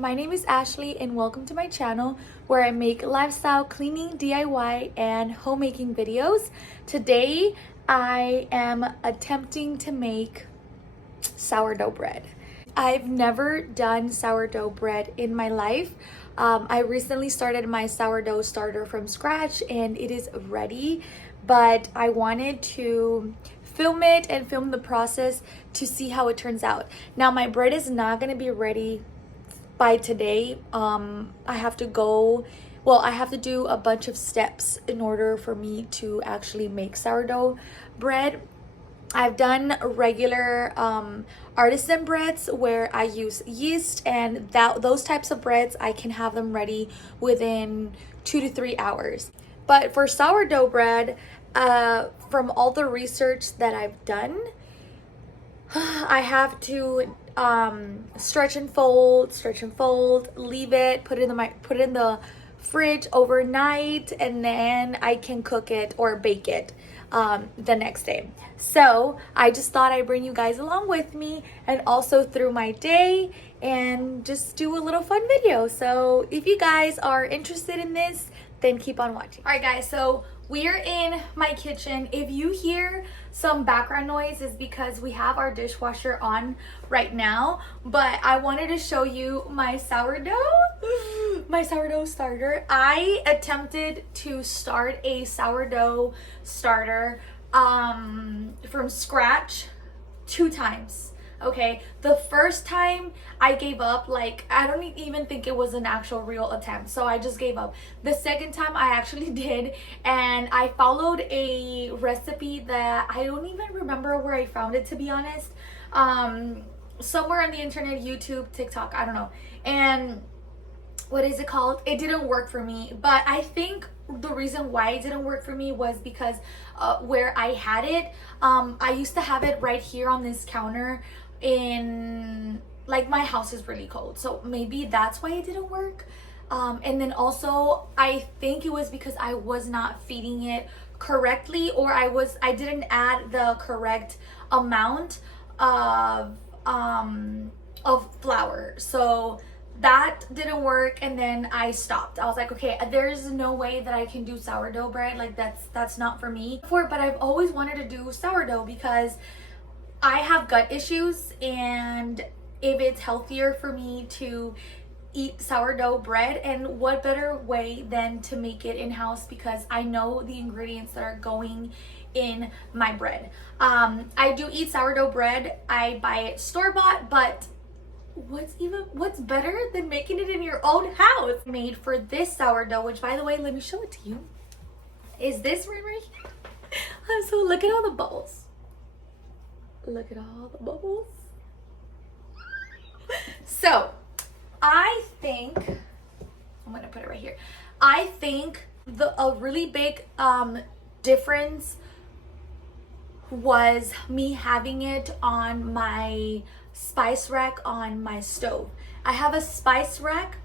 my name is Ashley and welcome to my channel where I make lifestyle cleaning, DIY, and homemaking videos. Today I am attempting to make sourdough bread. I've never done sourdough bread in my life. I recently started my sourdough starter from scratch and it is ready, but I wanted to film it and film the process to see how it turns out. Now my bread is not going to be ready by today. I have to do a bunch of steps in order for me to actually make sourdough bread. I've done regular artisan breads where I use yeast, and those types of breads I can have them ready within 2 to 3 hours. But for sourdough bread, from all the research that I've done, I have to stretch and fold, leave it, put it in the fridge overnight, and then I can cook it or bake it the next day. So I just thought I'd bring you guys along with me and also through my day and just do a little fun video. So if you guys are interested in this, then keep on watching. All right guys, so we are in my kitchen. If you hear some background noise, is because we have our dishwasher on right now, but I wanted to show you my sourdough starter. I attempted to start a sourdough starter from scratch 2 times. Okay, the first time I gave up, like I don't even think it was an actual real attempt, so I just gave up. The second time I actually did, and I followed a recipe that I don't even remember where I found it, to be honest. Somewhere on the internet, YouTube, TikTok, I don't know. And what is it called? It didn't work for me, but I think the reason why it didn't work for me was because where I had it, I used to have it right here on this counter in, like, my house is really cold, so maybe that's why it didn't work. And then also I think it was because I was not feeding it correctly, or I didn't add the correct amount of flour, so that didn't work. And then I stopped. I was like, okay, there's no way that I can do sourdough bread, like that's not for me. But I've always wanted to do sourdough because I have gut issues, and if it's healthier for me to eat sourdough bread, and what better way than to make it in-house, because I know the ingredients that are going in my bread. I do eat sourdough bread. I buy it store-bought, but what's better than making it in your own house? Made for this sourdough, which, by the way, let me show it to you, is this right here. So look at all the bubbles. Look at all the bubbles. So I think I'm gonna put it right here. I think a really big difference was me having it on my spice rack on my stove. I have a spice rack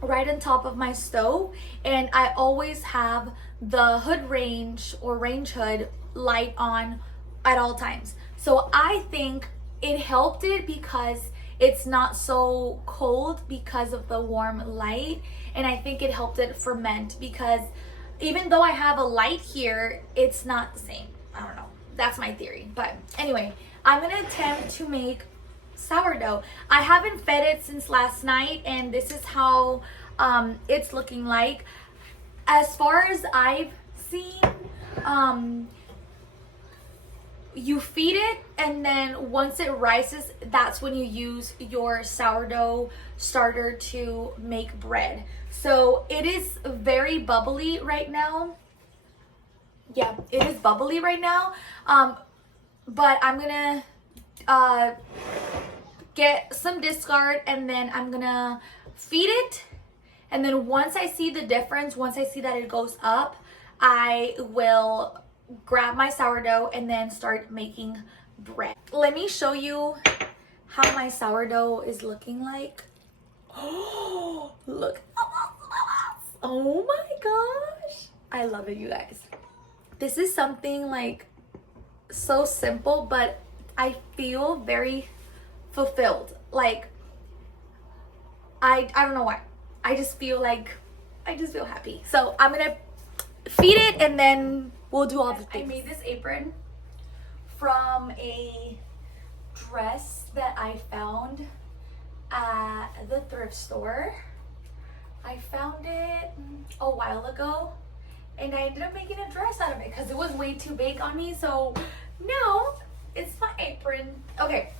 right on top of my stove, and I always have the hood range or range hood light on at all times. So I think it helped it because it's not so cold because of the warm light, and I think it helped it ferment because even though I have a light here, it's not the same. I don't know. That's my theory. But anyway, I'm gonna attempt to make sourdough. I haven't fed it since last night, and this is how it's looking like. As far as I've seen, you feed it, and then once it rises, that's when you use your sourdough starter to make bread. So it is very bubbly right now. Yeah, it is bubbly right now. But I'm gonna get some discard, and then I'm gonna feed it, and then once I see the difference, once I see that it goes up, I will grab my sourdough and then start making bread. Let me show you how my sourdough is looking like. Oh, look. Oh my gosh. I love it, you guys. This is something like so simple, but I feel very fulfilled. Like, I don't know why. I just feel happy. So I'm gonna feed it and then we'll do all the things. I made this apron from a dress that I found at the thrift store. I found it a while ago and I ended up making a dress out of it because it was way too big on me. So now it's my apron. Okay,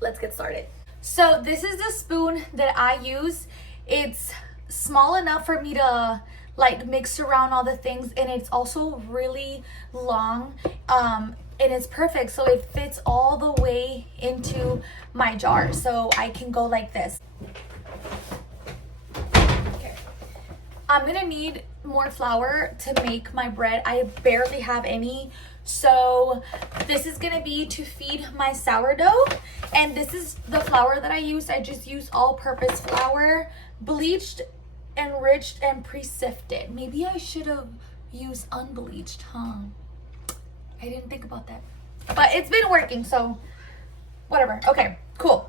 let's get started. So this is the spoon that I use. It's small enough for me to like mix around all the things, and it's also really long, and it's perfect, so it fits all the way into my jar, so I can go like this. Okay, I'm gonna need more flour to make my bread. I barely have any, so this is gonna be to feed my sourdough, and this is the flour that I use. I just use all-purpose flour, bleached, enriched, and pre-sifted. Maybe I should have used unbleached, huh? I didn't think about that, but it's been working, so whatever. Okay, cool.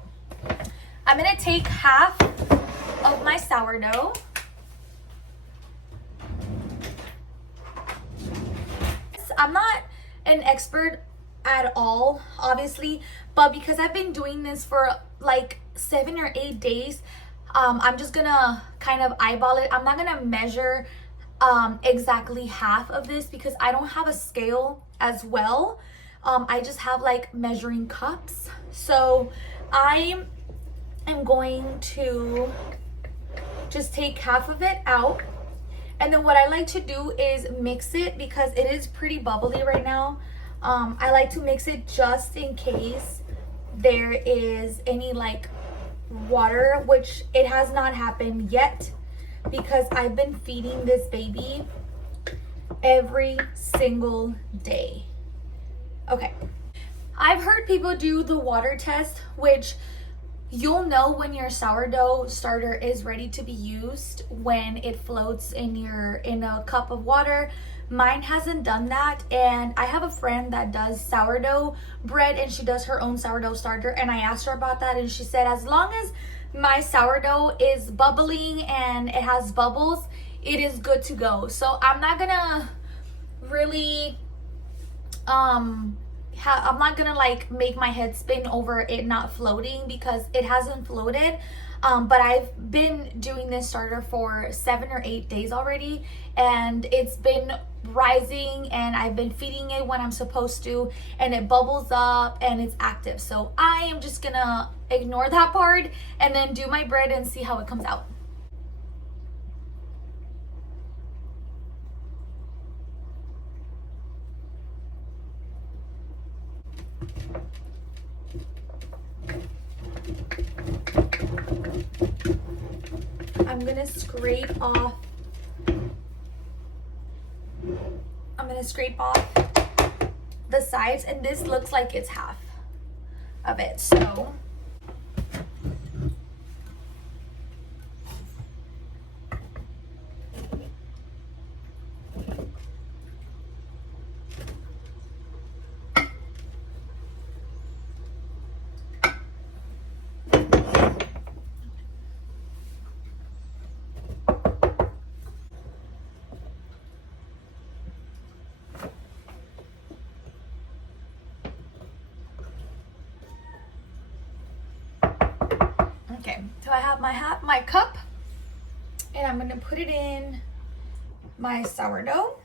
I'm gonna take half of my sourdough. I'm not an expert at all, obviously, but because I've been doing this for like 7 or 8 days, I'm just gonna kind of eyeball it. I'm not gonna measure exactly half of this because I don't have a scale as well. I just have like measuring cups. So I am going to just take half of it out. And then what I like to do is mix it because it is pretty bubbly right now. I like to mix it just in case there is any like water, which it has not happened yet because I've been feeding this baby every single day. Okay, I've heard people do the water test, which you'll know when your sourdough starter is ready to be used when it floats in a cup of water. Mine hasn't done that, and I have a friend that does sourdough bread and she does her own sourdough starter, and I asked her about that and she said as long as my sourdough is bubbling and it has bubbles, it is good to go. So I'm not gonna really I'm not gonna like make my head spin over it not floating because it hasn't floated. But I've been doing this starter for 7 or 8 days already, and it's been rising, and I've been feeding it when I'm supposed to, and it bubbles up and it's active. So I am just gonna ignore that part and then do my bread and see how it comes out. I'm gonna scrape off the sides, and this looks like it's half of it. So okay, so I have my cup, and I'm gonna put it in my sourdough.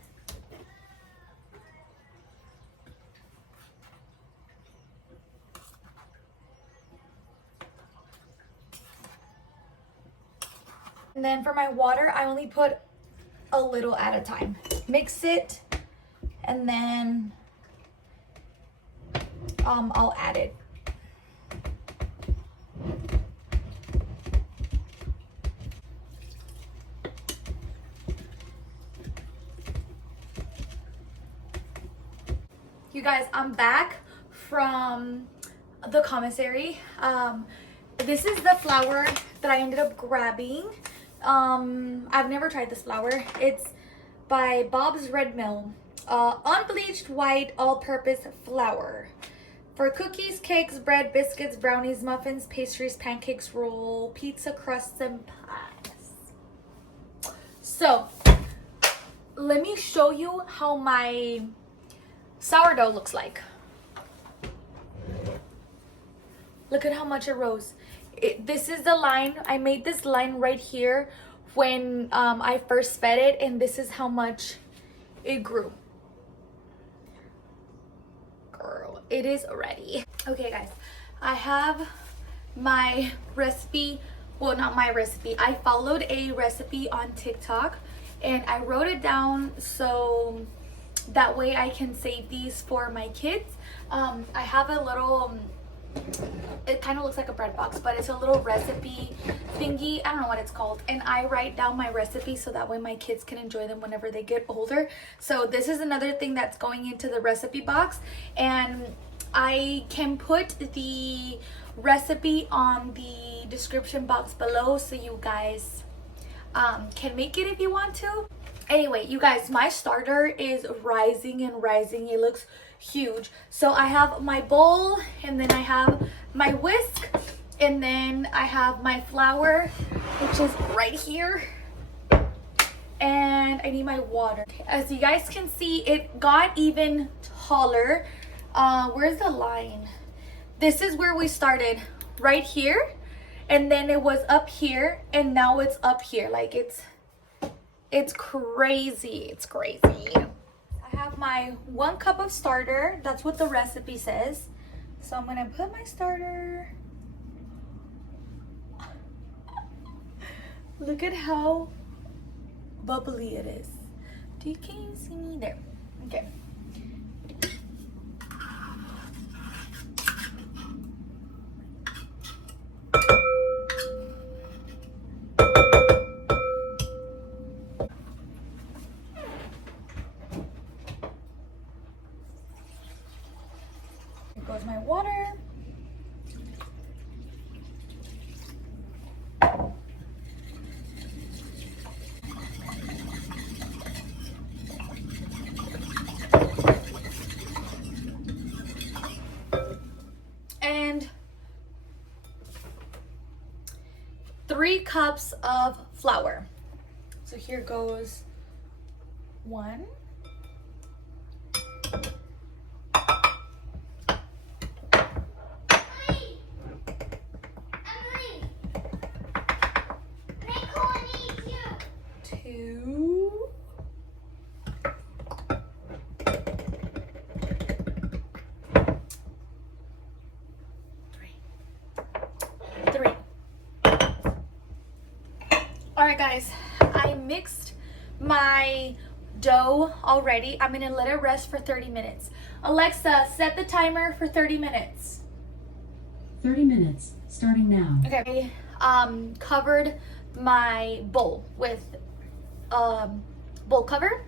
And then for my water, I only put a little at a time. Mix it, and then I'll add it. You guys, I'm back from the commissary. This is the flour that I ended up grabbing. I've never tried this flour. It's by Bob's Red Mill. Unbleached white all-purpose flour. For cookies, cakes, bread, biscuits, brownies, muffins, pastries, pancakes, roll, pizza crusts, and pies. So, let me show you how my sourdough looks like. Look at how much it rose. This is the line. I made this line right here when I first fed it, and this is how much it grew. Girl, it is ready. Okay guys, I have my recipe. Well, not my recipe. I followed a recipe on TikTok and I wrote it down so that way I can save these for my kids. I have a little, it kind of looks like a bread box, but it's a little recipe thingy. I don't know what it's called. And I write down my recipes so that way my kids can enjoy them whenever they get older. So this is another thing that's going into the recipe box. And I can put the recipe on the description box below so you guys can make it if you want to. Anyway, you guys, my starter is rising and rising. It looks huge. So I have my bowl, and then I have my whisk, and then I have my flour, which is right here, and I need my water. As you guys can see, it got even taller. Where's the line? This is where we started, right here, and then it was up here, and now it's up here. Like it's crazy. It's crazy. I have my 1 cup of starter. That's what the recipe says. So I'm gonna put my starter. Look at how bubbly it is. Can you see me? There. Okay. Goes my water. And 3 cups of flour. So here goes 1. Alright guys, I mixed my dough already. I'm gonna let it rest for 30 minutes. Alexa, set the timer for 30 minutes. 30 minutes, starting now. Okay, covered my bowl with bowl cover.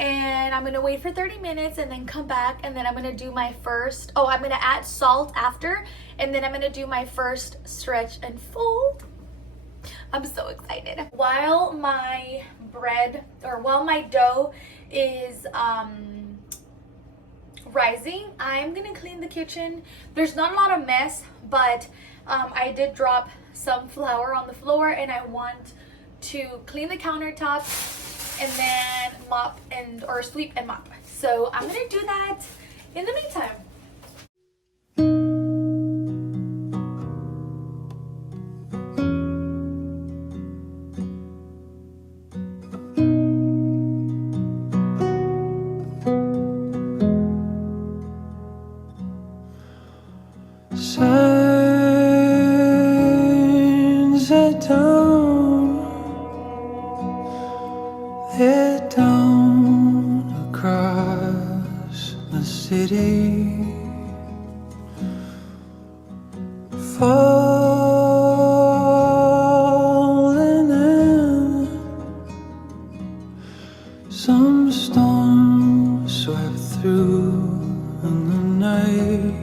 And I'm gonna wait for 30 minutes and then come back, and then I'm gonna do my first, I'm gonna add salt after, and then I'm gonna do my first stretch and fold. I'm so excited. While my dough is rising, I'm gonna clean the kitchen. There's not a lot of mess, but I did drop some flour on the floor, and I want to clean the countertops and then mop or sweep and mop. So I'm gonna do that in the meantime. Signs are down, they're down across the city, falling in. Some storm swept through in the night.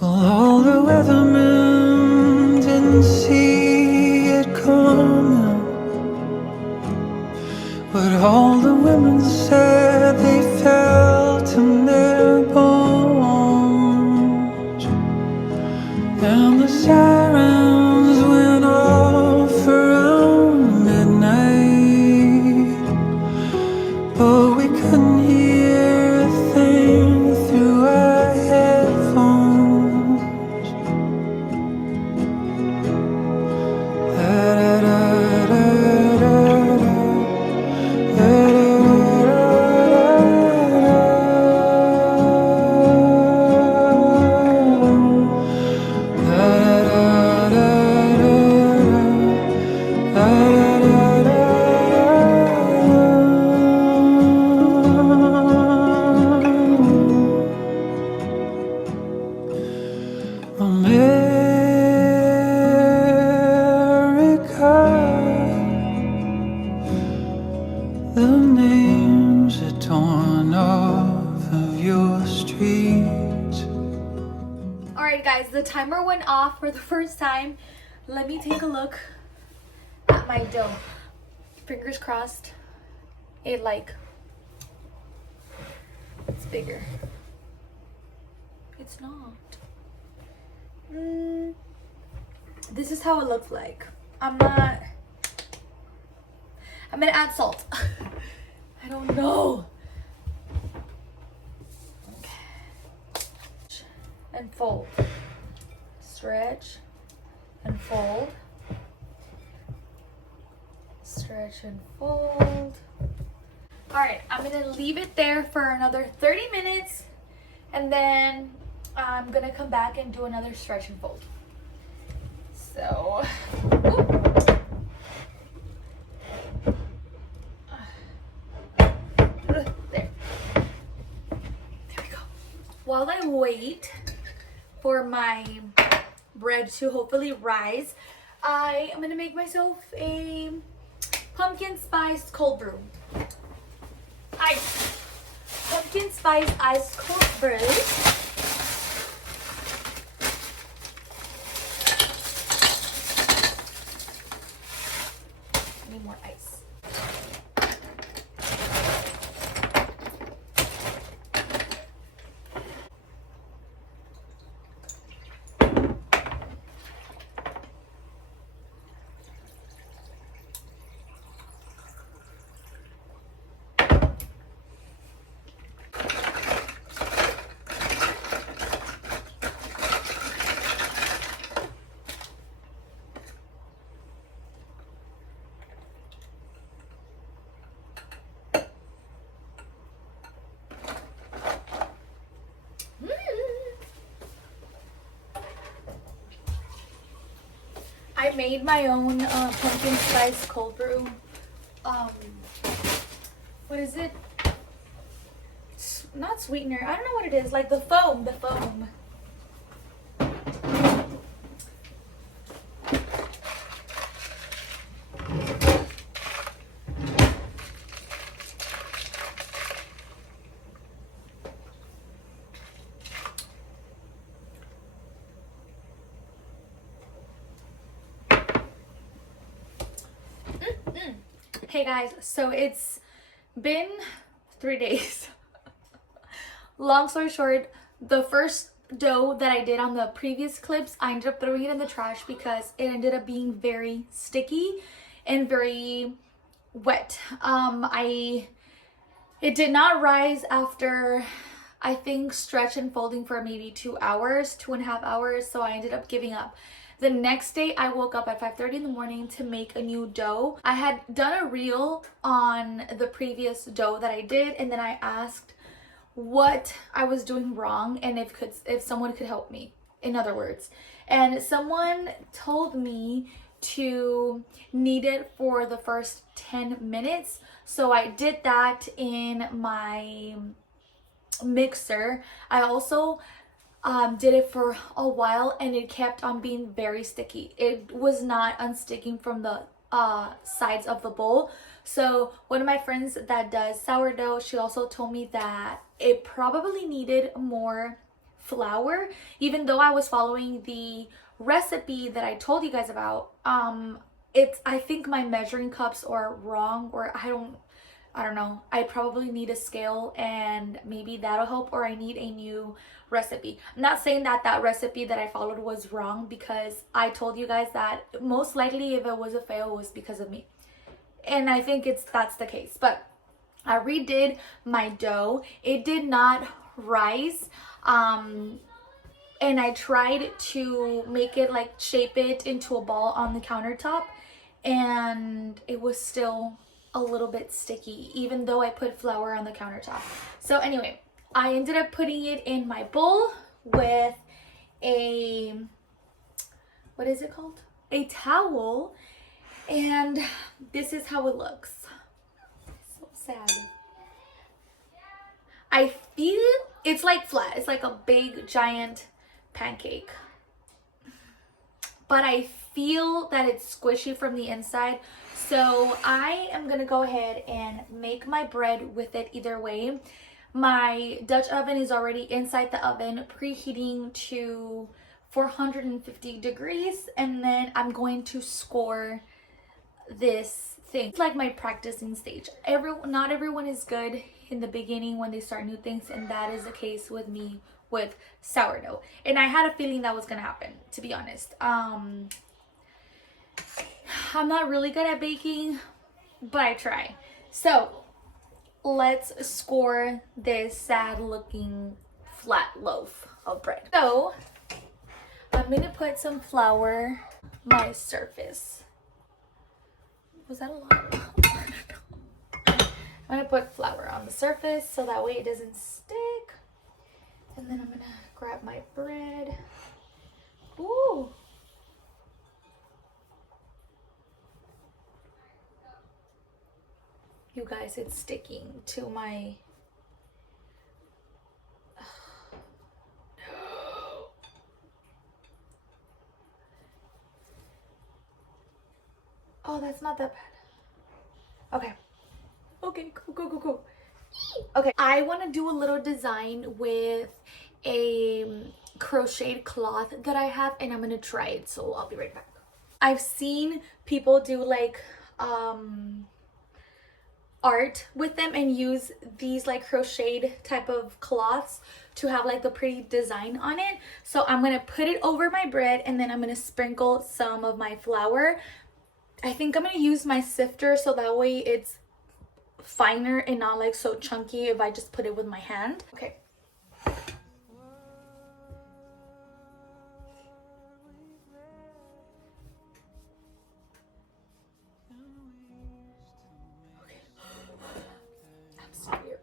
Well, all the weathermen didn't see it coming, but all the women said they felt Alright guys, the timer went off for the first time. Let me take a look at my dough. Fingers crossed. It's bigger. It's not. This is how it looks like. I'm gonna add salt. I don't know. Okay. And fold. Stretch and fold. Stretch and fold. Alright, I'm gonna leave it there for another 30 minutes and then I'm gonna come back and do another stretch and fold. So, there. There we go. While I wait for my bread to hopefully rise, I am gonna make myself a pumpkin spice cold brew. Pumpkin spice iced cold brew. I need more ice. I made my own pumpkin spice cold brew. What is it? Not sweetener. I don't know what it is. Like the foam. The foam. Hey guys, so it's been 3 days. Long story short, the first dough that I did on the previous clips, I ended up throwing it in the trash because it ended up being very sticky and very wet. It did not rise after, I think, stretch and folding for maybe 2 hours, 2.5 hours, so I ended up giving up. The next day, I woke up at 5:30 in the morning to make a new dough. I had done a reel on the previous dough that I did, and then I asked what I was doing wrong and if someone could help me, in other words. And someone told me to knead it for the first 10 minutes. So I did that in my mixer. I also did it for a while and it kept on being very sticky. It was not unsticking from the sides of the bowl. So one of my friends that does sourdough, she also told me that it probably needed more flour. Even though I was following the recipe that I told you guys about, I think my measuring cups are wrong, or I don't know. I probably need a scale and maybe that'll help, or I need a new recipe. I'm not saying that that recipe that I followed was wrong, because I told you guys that most likely if it was a fail, it was because of me. And I think that's the case. But I redid my dough. It did not rise. And I tried to make it, like, shape it into a ball on the countertop, and it was still a little bit sticky even though I put flour on the countertop. So anyway, I ended up putting it in my bowl with a, what is it called? A towel, and this is how it looks. So sad. I feel it's like flat. It's like a big giant pancake. But I feel that it's squishy from the inside. So I am gonna go ahead and make my bread with it either way. My Dutch oven is already inside the oven, preheating to 450 degrees, and then I'm going to score this thing. It's like my practicing stage. Not everyone is good in the beginning when they start new things, and that is the case with me with sourdough. And I had a feeling that was gonna happen, to be honest. I'm not really good at baking, but I try. So let's score this sad looking flat loaf of bread. So I'm gonna put some flour on my surface. Was that a lot? I'm gonna put flour on the surface so that way it doesn't stick. And then I'm gonna grab my bread. Ooh. You guys, it's sticking to my... Oh, that's not that bad. Okay. Okay, cool. Okay, I want to do a little design with a crocheted cloth that I have, and I'm going to try it, so I'll be right back. I've seen people do like art with them and use these like crocheted type of cloths to have like the pretty design on it. So I'm going to put it over my bread, and then I'm going to sprinkle some of my flour. I think I'm going to use my sifter so that way it's finer and not like so chunky if I just put it with my hand. Okay. I'm scared.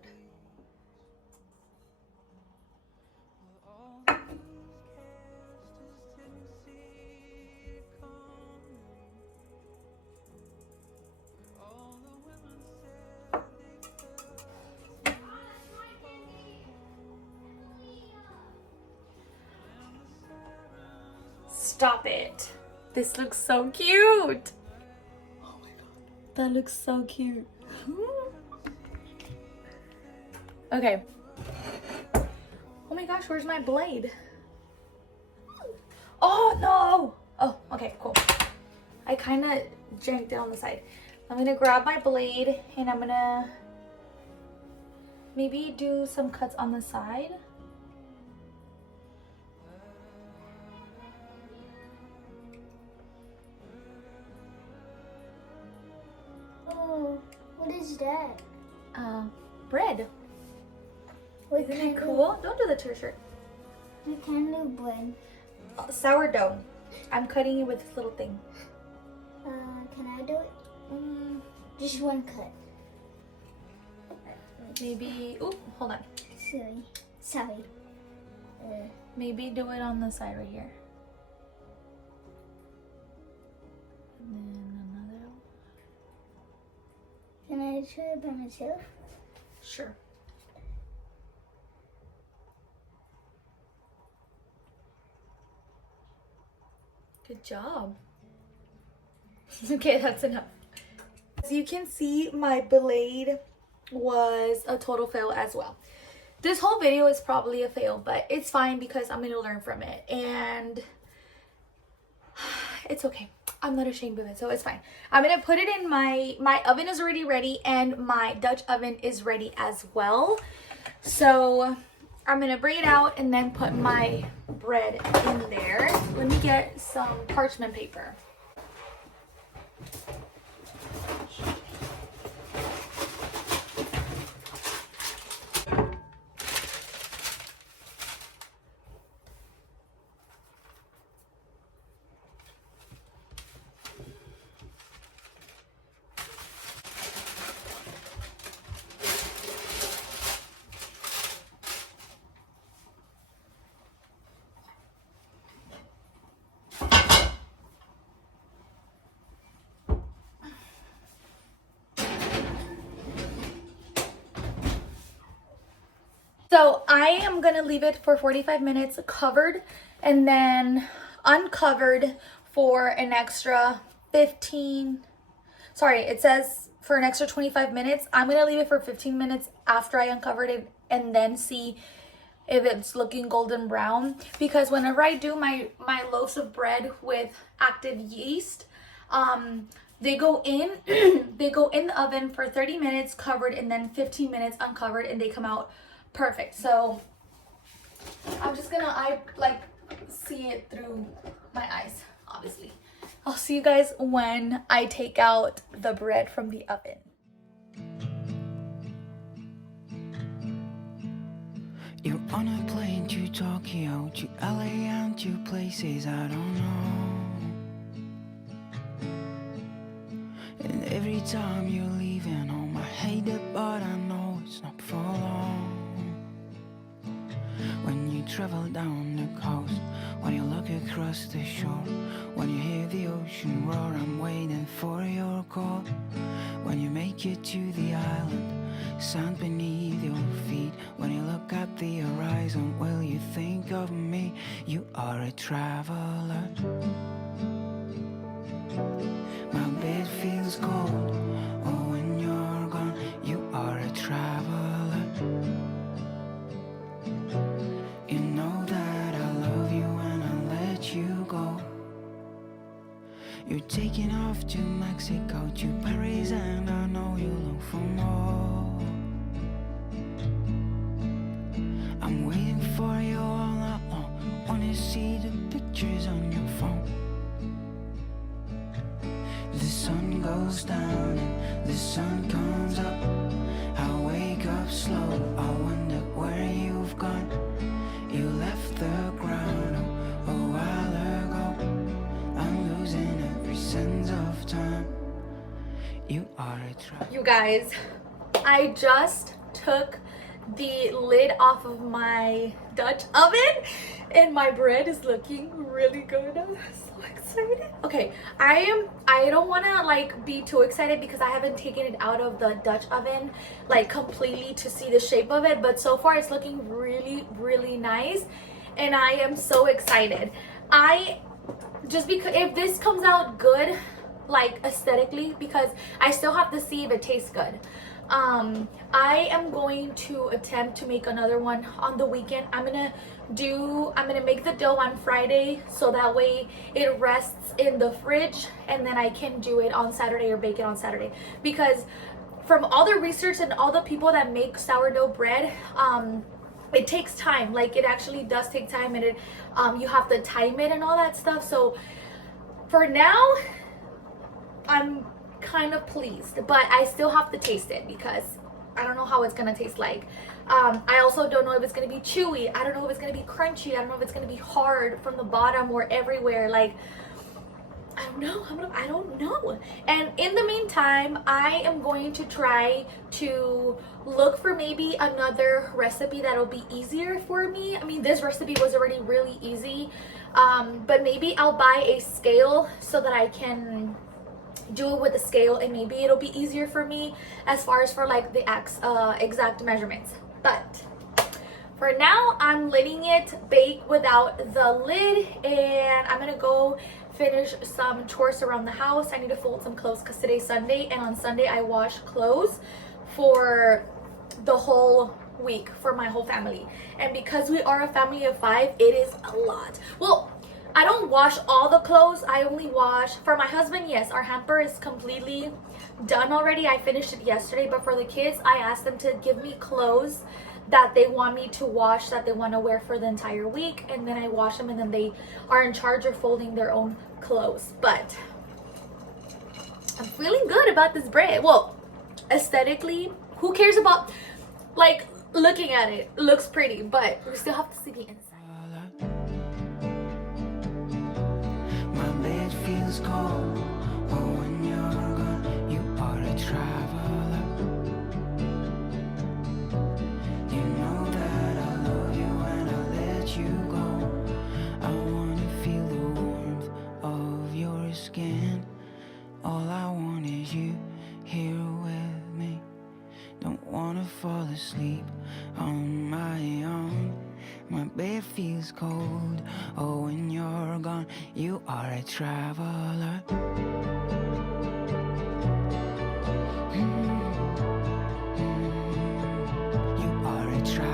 Stop it. This looks so cute. Oh my god. That looks so cute. Okay. Oh my gosh, where's my blade? Oh no! Oh, okay, cool. I kind of janked it on the side. I'm gonna grab my blade and I'm gonna maybe do some cuts on the side. Oh, what is that? Bread. What Isn't kind it cool? Don't do the t-shirt. What kind of bread? Sourdough. I'm cutting it with this little thing. Can I do it? Just one cut. Maybe, ooh, hold on. Sorry. Maybe do it on the side right here. And then another one. Can I try it by myself? Sure. Good job. Okay, that's enough. As you can see, my blade was a total fail as well. This whole video is probably a fail, but it's fine because I'm going to learn from it. And it's okay. I'm not ashamed of it, so it's fine. I'm going to put it in my oven is already ready, and my Dutch oven is ready as well. So I'm going to bring it out and then put my bread in there. Let me get some parchment paper. So I am gonna leave it for 45 minutes covered and then uncovered for an extra 15, sorry, it says for an extra 25 minutes. I'm gonna leave it for 15 minutes after I uncovered it and then see if it's looking golden brown, because whenever I do my loaves of bread with active yeast, they go in they go in the oven for 30 minutes covered and then 15 minutes uncovered, and they come out perfect. So I'm just gonna see it through my eyes, obviously. I'll see you guys when I take out the bread from the oven. You're on a plane to Tokyo, to LA, and to places I don't know. And every time you're leaving home, I hate it, but I know it's not for long. When you travel down the coast, when you look across the shore, when you hear the ocean roar, I'm waiting for your call. When you make it to the island, sand beneath your feet, when you look at the horizon, will you think of me? You are a traveler. My bed feels cold, oh when you're gone, you are a traveler. You know that I love you and I let you go. You're taking off to Mexico, to Paris, and I know you long for more. I'm waiting for you all night long, wanna see the pictures on your phone. The sun goes down and the sun comes up, I wake up slow, I wonder where you've gone. You left the ground a while ago, I'm losing every sense of time. You are a trap. You guys, I just took the lid off of my Dutch oven and my bread is looking really good. I'm so excited. Okay, I don't want to like be too excited because I haven't taken it out of the Dutch oven like completely to see the shape of it, but so far it's looking really nice and I am so excited. Just because if this comes out good like aesthetically, because I still have to see if it tastes good. I am going to attempt to make another one on the weekend. I'm gonna make the dough on Friday so that way it rests in the fridge and then I can do it on Saturday or bake it on Saturday, because from all the research and all the people that make sourdough bread, it takes time. Like it actually does take time, and it you have to time it and all that stuff. So for now I'm kind of pleased, but I still have to taste it because I don't know how it's gonna taste like. I also don't know if it's gonna be chewy. I don't know if it's gonna be crunchy. I don't know if it's gonna be hard from the bottom or everywhere. Like I don't know. And in the meantime, I am going to try to look for maybe another recipe that'll be easier for me. I mean, this recipe was already really easy, but maybe I'll buy a scale so that I can do it with a scale, and maybe it'll be easier for me as far as for like the exact measurements. But for now, I'm letting it bake without the lid, and I'm gonna go finish some chores around the house. I need to fold some clothes because today's Sunday, and on Sunday I wash clothes for the whole week for my whole family. And because we are a family of 5, it is a lot. Well, I don't wash all the clothes. I only wash for my husband. Yes, our hamper is completely done already. I finished it yesterday, but for the kids, I asked them to give me clothes that they want me to wash, that they want to wear for the entire week, and then I wash them, and then they are in charge of folding their own clothes. But I'm feeling good about this bread. Well, aesthetically, who cares about like looking at it? It looks pretty, but we still have to see the inside. My bed feels cold, oh when you're gone, you are a traveler. You know that I love you and I let you go. I wanna feel the warmth of your skin. All I want is you here with me. Don't wanna fall asleep on my own. My bed feels cold, oh when you're gone, you are a traveler. You are a traveler.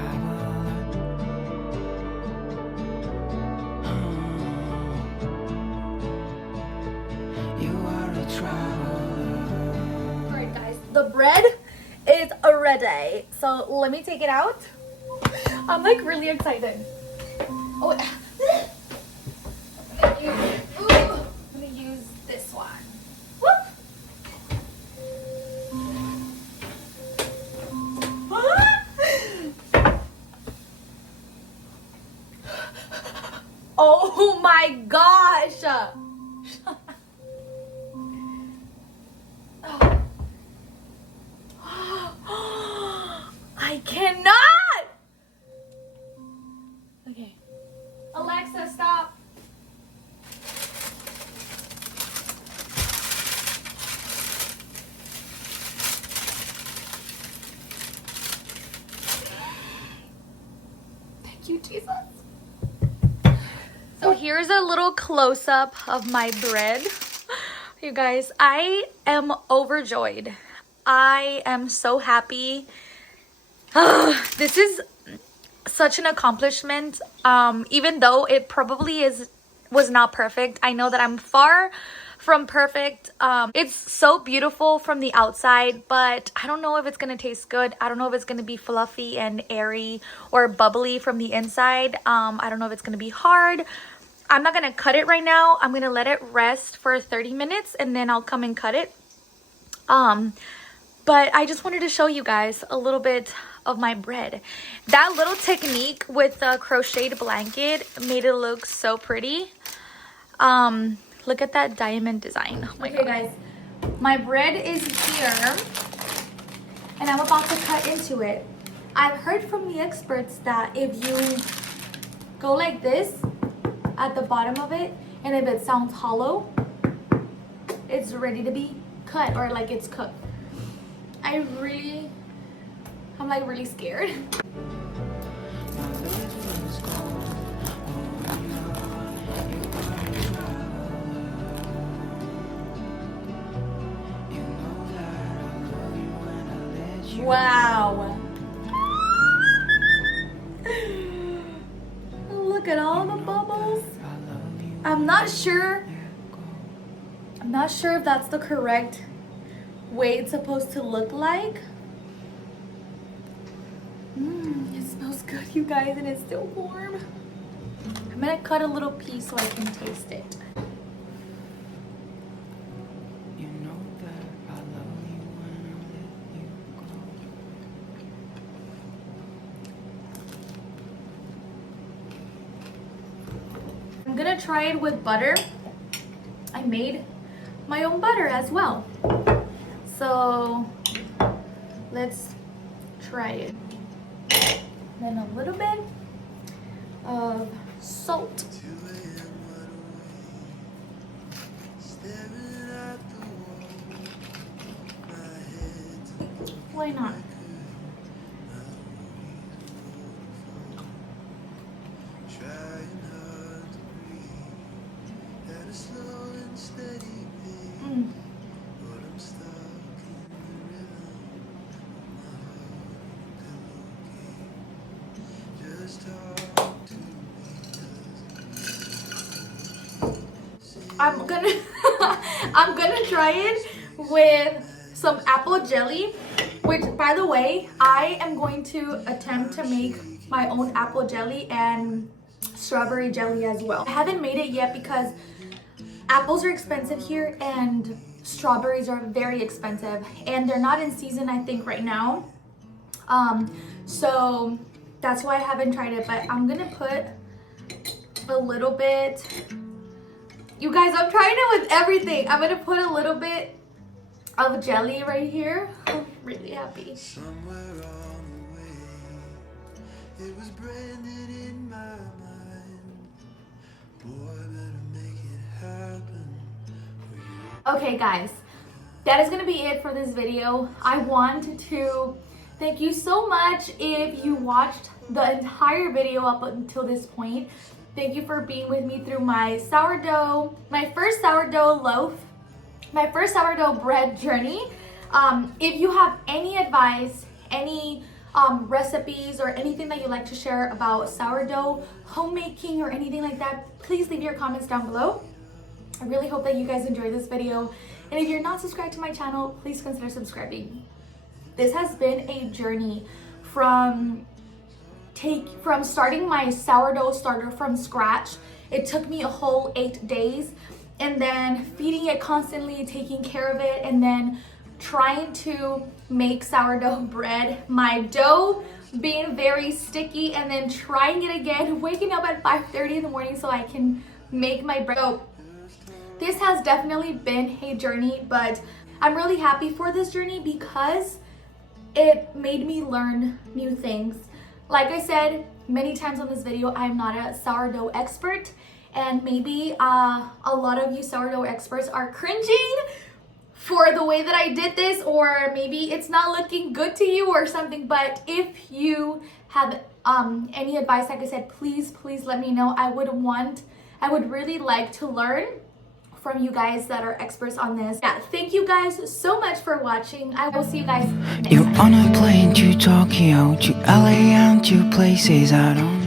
the bread is ready. So let me take it out. I'm like really excited. Oh, I'm gonna use this one. Whoop. Oh my gosh! I cannot! Okay. Alexa, stop. Thank you, Jesus. So here's a little close-up of my bread. You guys, I am overjoyed. I am so happy. This is such an accomplishment. Even though it probably was not perfect, I know that I'm far from perfect. It's so beautiful from the outside, but I don't know if it's gonna taste good. I don't know if it's gonna be fluffy and airy or bubbly from the inside. I don't know if it's gonna be hard. I'm not gonna cut it right now. I'm gonna let it rest for 30 minutes and then I'll come and cut it. But I just wanted to show you guys a little bit of my bread. That little technique with the crocheted blanket made it look so pretty. Look at that diamond design. Oh my God. Guys, my bread is here and I'm about to cut into it. I've heard from the experts that if you go like this at the bottom of it and if it sounds hollow, it's ready to be cut or like it's cooked. I'm like really scared. Wow. Look at all the bubbles. I'm not sure if that's the correct way it's supposed to look like. It smells good, you guys, and it's still warm. I'm gonna cut a little piece so I can taste it. You know that I love you when I let you go. I'm gonna try it with butter. I made my own butter as well. So let's try it. Then a little bit of salt. Why not? I'm gonna try it with some apple jelly, which by the way, I am going to attempt to make my own apple jelly and strawberry jelly as well. I haven't made it yet because apples are expensive here and strawberries are very expensive and they're not in season, I think, right now. So that's why I haven't tried it, but I'm gonna put a little bit. You guys, I'm trying it with everything. I'm gonna put a little bit of jelly right here. I'm really happy. Somewhere on the way, it was branded in my mind. Boy, better make it happen for you. Okay guys, that is gonna be it for this video. I want to thank you so much if you watched the entire video up until this point. Thank you for being with me through my sourdough, my first sourdough loaf, my first sourdough bread journey. If you have any advice, any recipes or anything that you'd like to share about sourdough, homemaking, or anything like that, please leave your comments down below. I really hope that you guys enjoyed this video. And if you're not subscribed to my channel, please consider subscribing. This has been a journey from starting my sourdough starter from scratch. It took me a whole 8 days, and then feeding it constantly, taking care of it, and then trying to make sourdough bread. My dough being very sticky, and then trying it again, waking up at 5:30 in the morning so I can make my bread. So this has definitely been a journey, but I'm really happy for this journey because it made me learn new things. Like I said many times on this video, I'm not a sourdough expert, and maybe a lot of you sourdough experts are cringing for the way that I did this, or maybe it's not looking good to you or something. But if you have any advice, like I said, please let me know. I would really like to learn from you guys that are experts on this. Yeah, thank you guys so much for watching. I will see you guys next You're time. on a plane to Tokyo, to LA, and to places I don't